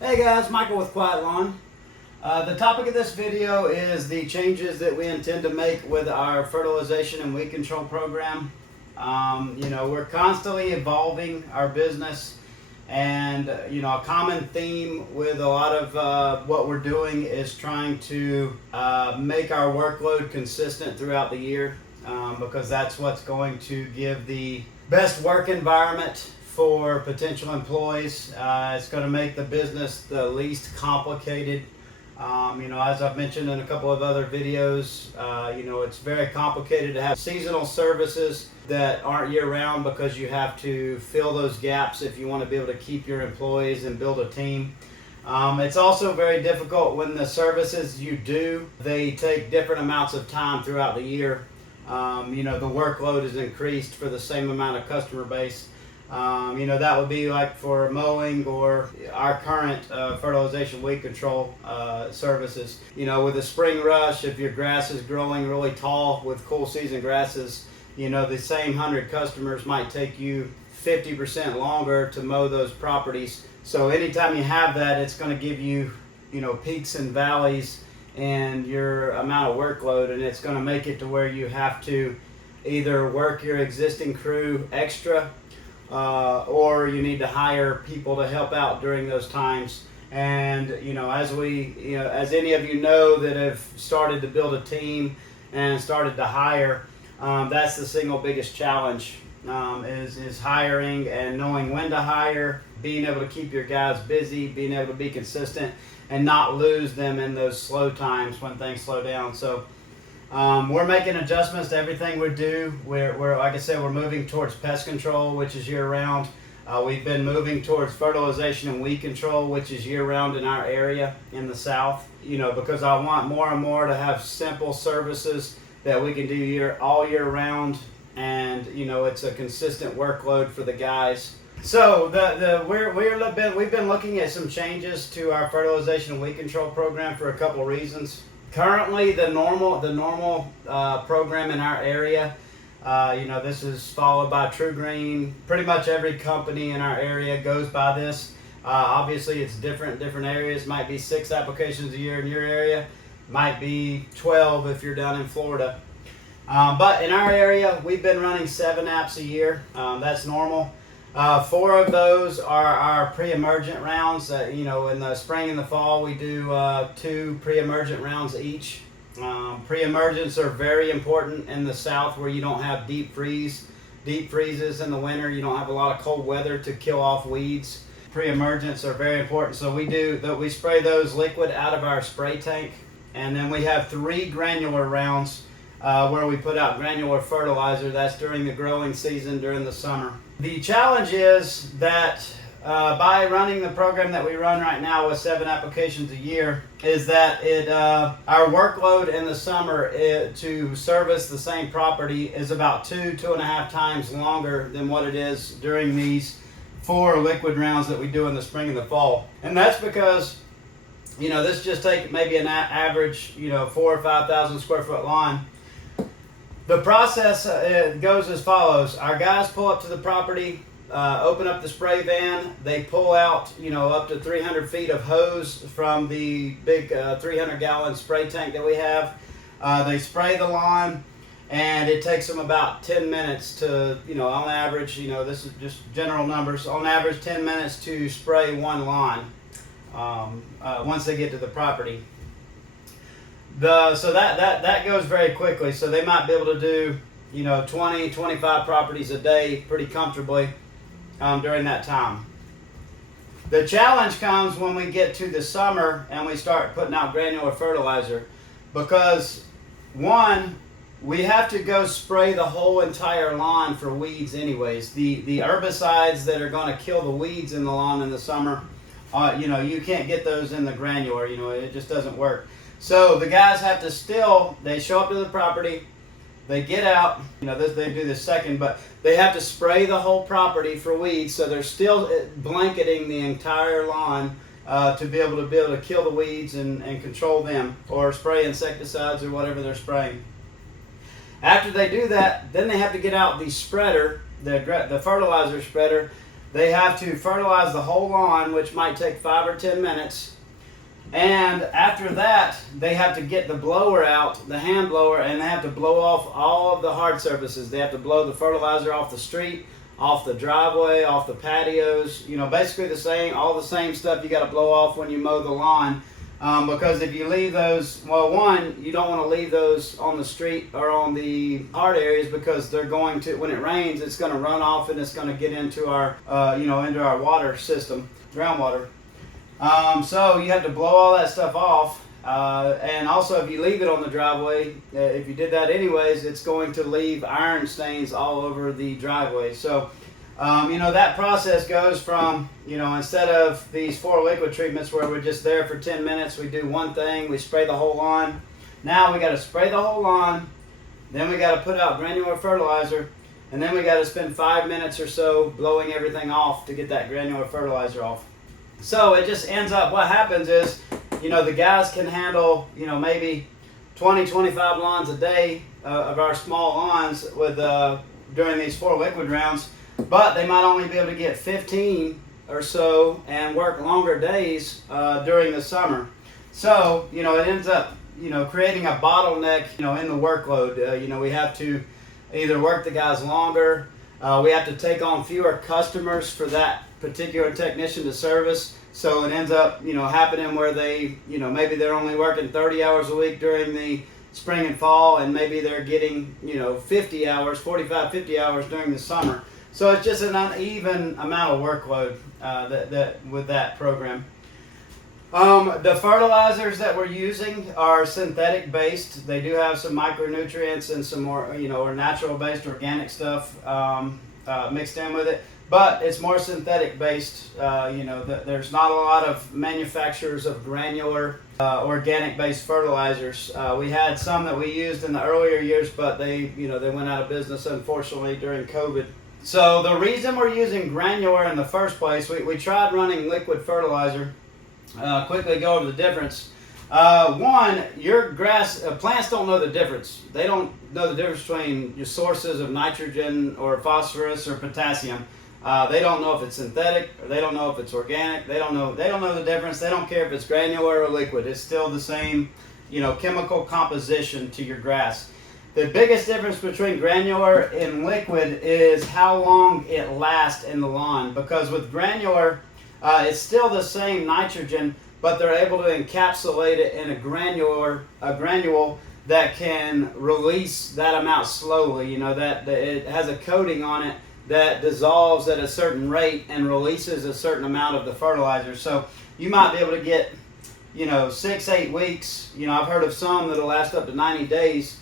Hey guys, Michael with Quiet Lawn. The topic of this video is the changes that we intend to make with our fertilization and weed control program. We're constantly evolving our business, and a common theme with a lot of what we're doing is trying to make our workload consistent throughout the year, because that's what's going to give the best work environment for potential employees. It's going to make the business the least complicated. As I've mentioned in a couple of other videos, it's very complicated to have seasonal services that aren't year-round because you have to fill those gaps if you want to be able to keep your employees and build a team. It's also very difficult when the services you do, they take different amounts of time throughout the year. The workload is increased for the same amount of customer base. That would be like for mowing or our current fertilization weed control services. With the spring rush, if your grass is growing really tall with cool season grasses, the same 100 customers might take you 50% longer to mow those properties. So anytime you have that, it's going to give you, peaks and valleys in your amount of workload, and it's going to make it to where you have to either work your existing crew extra, or you need to hire people to help out during those times. And as any of you know that have started to build a team and started to hire, that's the single biggest challenge, is hiring and knowing when to hire, being able to keep your guys busy, being able to be consistent and not lose them in those slow times when things slow down. So we're making adjustments to everything we do. We're like I said, we're moving towards pest control, which is year-round. We've been moving towards fertilization and weed control, which is year-round in our area in the South. Because I want more and more to have simple services that we can do all year round, and it's a consistent workload for the guys. So we've been looking at some changes to our fertilization and weed control program for a couple reasons. Currently, the normal program in our area, this is followed by True Green. Pretty much every company in our area goes by this. Obviously, it's different areas. Might be 6 applications a year in your area. Might be 12 if you're down in Florida. But in our area, we've been running 7 apps a year. That's normal. 4 of those are our pre-emergent rounds. In the spring and the fall, we do 2 pre-emergent rounds each. Pre-emergents are very important in the South, where you don't have deep freezes in the winter. You don't have a lot of cold weather to kill off weeds. Pre-emergents are very important. So we spray those liquid out of our spray tank, and then we have 3 granular rounds where we put out granular fertilizer. That's during the growing season during the summer. The challenge is that by running the program that we run right now with 7 applications a year, is that our workload in the summer to service the same property is about 2.5 times longer than what it is during these 4 liquid rounds that we do in the spring and the fall. And that's because this just take maybe an average 4,000 or 5,000 square foot lawn. The process goes as follows. Our guys pull up to the property, open up the spray van. They pull out, up to 300 feet of hose from the big 300-gallon spray tank that we have. They spray the lawn, and it takes them about 10 minutes to, on average, this is just general numbers, on average 10 minutes to spray 1 lawn once they get to the property. So that goes very quickly. So they might be able to do 20, 25 properties a day pretty comfortably during that time. The challenge comes when we get to the summer and we start putting out granular fertilizer, because one, we have to go spray the whole entire lawn for weeds anyways. The herbicides that are going to kill the weeds in the lawn in the summer, you can't get those in the granular. It just doesn't work. So the guys have to they show up to the property, they get out, they do this second, but they have to spray the whole property for weeds. So they're still blanketing the entire lawn to be able to kill the weeds and control them, or spray insecticides or whatever they're spraying. After they do that, then they have to get out the spreader, the fertilizer spreader, they have to fertilize the whole lawn, which might take 5 or 10 minutes. And after that, they have to get the blower out, the hand blower, and they have to blow off all of the hard surfaces. They have to blow the fertilizer off the street, off the driveway, off the patios. You know, basically all the same stuff you got to blow off when you mow the lawn. Because if you leave those, well, one, you don't want to leave those on the street or on the hard areas, because they're going to, when it rains, it's going to run off and it's going to get into our, into our water system, groundwater. So you have to blow all that stuff off. And also, if you leave it on the driveway, if you did that anyways, it's going to leave iron stains all over the driveway. So, that process goes from, instead of these 4 liquid treatments where we're just there for 10 minutes, we do one thing, we spray the whole lawn. Now we got to spray the whole lawn, then we got to put out granular fertilizer, and then we got to spend 5 minutes or so blowing everything off to get that granular fertilizer off. So it just ends up, what happens is, the guys can handle, maybe 20, 25 lawns a day of our small lawns with during these 4 liquid rounds, but they might only be able to get 15 or so and work longer days during the summer. So, it ends up, creating a bottleneck, in the workload. We have to either work the guys longer, we have to take on fewer customers for that particular technician to service. So it ends up, happening where they, maybe they're only working 30 hours a week during the spring and fall, and maybe they're getting, 50 hours, 45, 50 hours during the summer. So it's just an uneven amount of workload with that program. The fertilizers that we're using are synthetic based. They do have some micronutrients and some more, or natural based organic stuff mixed in with it. But it's more synthetic based. There's not a lot of manufacturers of granular organic based fertilizers. We had some that we used in the earlier years, but they went out of business, unfortunately, during COVID. So the reason we're using granular in the first place, we tried running liquid fertilizer. Quickly go over the difference. One, your grass plants don't know the difference. They don't know the difference between your sources of nitrogen or phosphorus or potassium. They don't know if it's synthetic, or they don't know if it's organic. They don't know the difference. They don't care if it's granular or liquid. It's still the same, chemical composition to your grass. The biggest difference between granular and liquid is how long it lasts in the lawn. Because with granular, it's still the same nitrogen, but they're able to encapsulate it in a granule that can release that amount slowly. That it has a coating on it that dissolves at a certain rate and releases a certain amount of the fertilizer. So you might be able to get, 6-8 weeks. I've heard of some that'll last up to 90 days.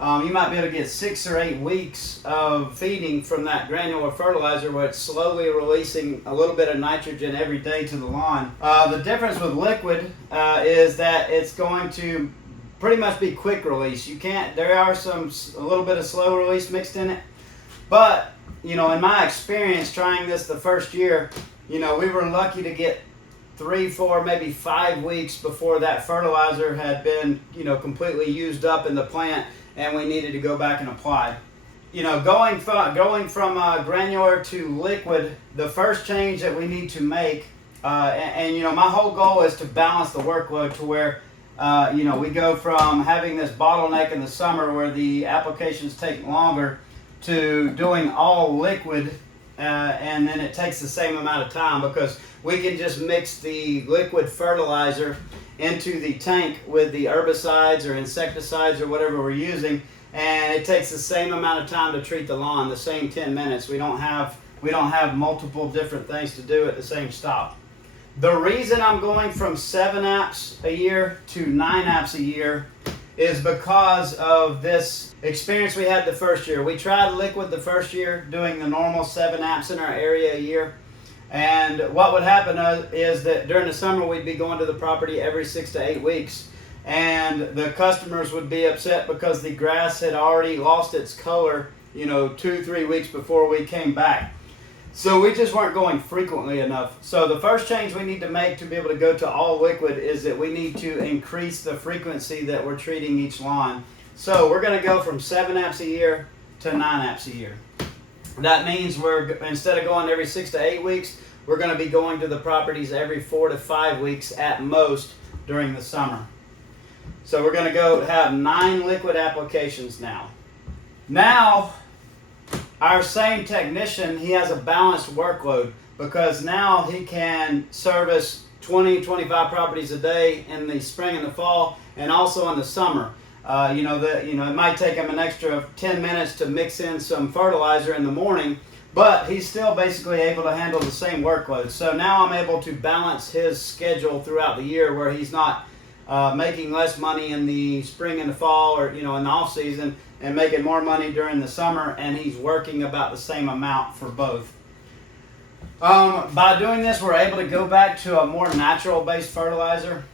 You might be able to get 6 or 8 weeks of feeding from that granular fertilizer, where it's slowly releasing a little bit of nitrogen every day to the lawn. The difference with liquid is that it's going to pretty much be quick release. There are a little bit of slow release mixed in it, but in my experience trying this the first year, we were lucky to get 3, 4, maybe 5 weeks before that fertilizer had been, completely used up in the plant, and we needed to go back and apply. Going from granular to liquid, the first change that we need to make, and my whole goal is to balance the workload to where, we go from having this bottleneck in the summer where the applications take longer to doing all liquid, and then it takes the same amount of time, because we can just mix the liquid fertilizer into the tank with the herbicides or insecticides or whatever we're using, and it takes the same amount of time to treat the lawn, the same 10 minutes. We don't have multiple different things to do at the same stop. The reason I'm going from 7 apps a year to 9 apps a year is because of this experience we had the first year. We tried liquid the first year, doing the normal 7 apps in our area a year. And what would happen is that during the summer we'd be going to the property every 6 to 8 weeks, and the customers would be upset because the grass had already lost its color, 2-3 weeks before we came back. So we just weren't going frequently enough. So the first change we need to make to be able to go to all liquid is that we need to increase the frequency that we're treating each lawn. So we're going to go from 7 apps a year to 9 apps a year. That means instead of going every 6 to 8 weeks, we're going to be going to the properties every 4 to 5 weeks at most during the summer. So we're going to go have 9 liquid applications now. Now, our same technician, he has a balanced workload because now he can service 20, 25 properties a day in the spring and the fall, and also in the summer. It might take him an extra 10 minutes to mix in some fertilizer in the morning, but he's still basically able to handle the same workload. So now I'm able to balance his schedule throughout the year where he's not making less money in the spring and the fall, or in the off season, and making more money during the summer, and he's working about the same amount for both. By doing this, we're able to go back to a more natural-based fertilizer.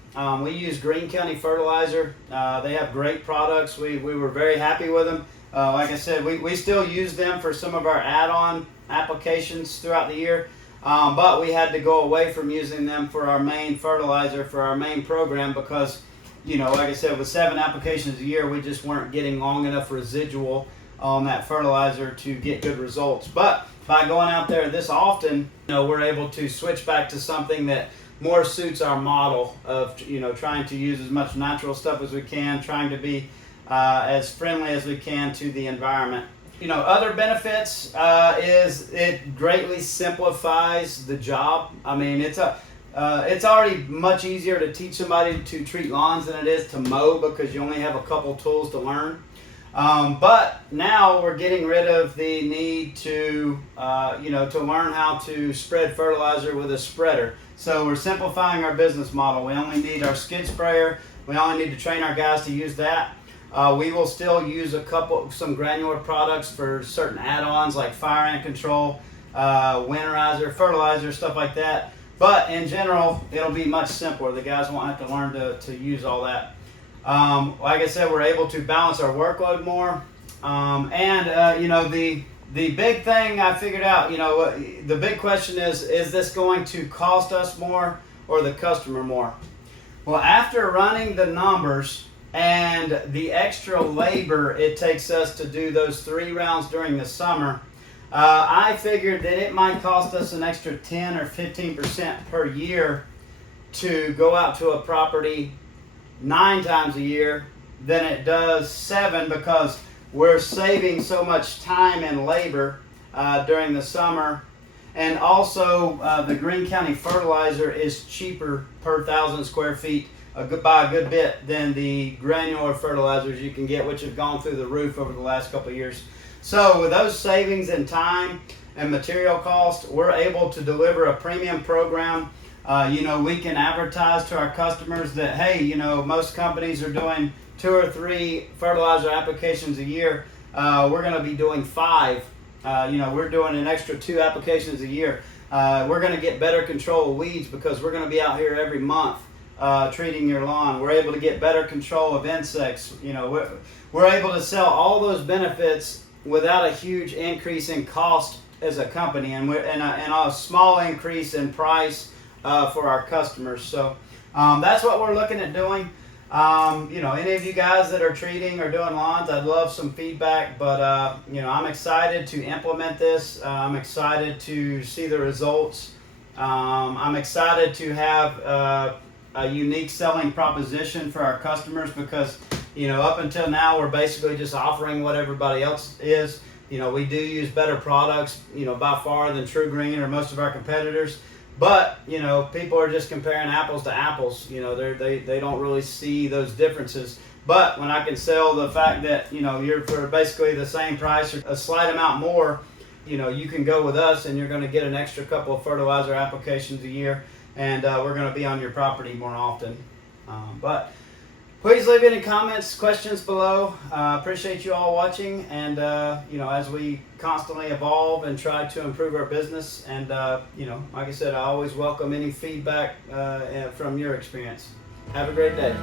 We use Green County Fertilizer. They have great products. We were very happy with them. Like I said, we still use them for some of our add-on applications throughout the year, but we had to go away from using them for our main fertilizer, for our main program, because, like I said, with 7 applications a year, we just weren't getting long enough residual on that fertilizer to get good results. But by going out there this often, we're able to switch back to something that more suits our model of trying to use as much natural stuff as we can, trying to be as friendly as we can to the environment. Other benefits is it greatly simplifies the job. I mean, it's already much easier to teach somebody to treat lawns than it is to mow, because you only have a couple tools to learn. But now we're getting rid of the need to learn how to spread fertilizer with a spreader. So we're simplifying our business model. We only need our skid sprayer. We only need to train our guys to use that. We will still use some granular products for certain add-ons like fire ant control, winterizer, fertilizer, stuff like that. But in general, it'll be much simpler. The guys won't have to learn to use all that. Like I said, we're able to balance our workload more. The big thing I figured out, the big question is this going to cost us more or the customer more? Well, after running the numbers and the extra labor it takes us to do those 3 rounds during the summer, I figured that it might cost us an extra 10 or 15% per year to go out to a property 9 times a year than it does 7, because we're saving so much time and labor during the summer. And also the Green County Fertilizer is cheaper per 1,000 square feet by a good bit than the granular fertilizers you can get, which have gone through the roof over the last couple of years. So with those savings in time and material cost, we're able to deliver a premium program. We can advertise to our customers that, hey, most companies are doing 2 or 3 fertilizer applications a year. We're going to be doing 5. We're doing an extra 2 applications a year. We're going to get better control of weeds because we're going to be out here every month treating your lawn. We're able to get better control of insects. We're able to sell all those benefits without a huge increase in cost as a company, and a small increase in price for our customers. So that's what we're looking at doing. Any of you guys that are treating or doing lawns, I'd love some feedback, but I'm excited to implement this. I'm excited to see the results. I'm excited to have a unique selling proposition for our customers, because up until now we're basically just offering what everybody else is. We do use better products by far than True Green or most of our competitors. But, people are just comparing apples to apples. They don't really see those differences. But when I can sell the fact that, you're for basically the same price or a slight amount more, you can go with us and you're going to get an extra couple of fertilizer applications a year, and we're going to be on your property more often. But please leave any comments, questions below. Appreciate you all watching, and as we constantly evolve and try to improve our business, and like I said, I always welcome any feedback from your experience. Have a great day.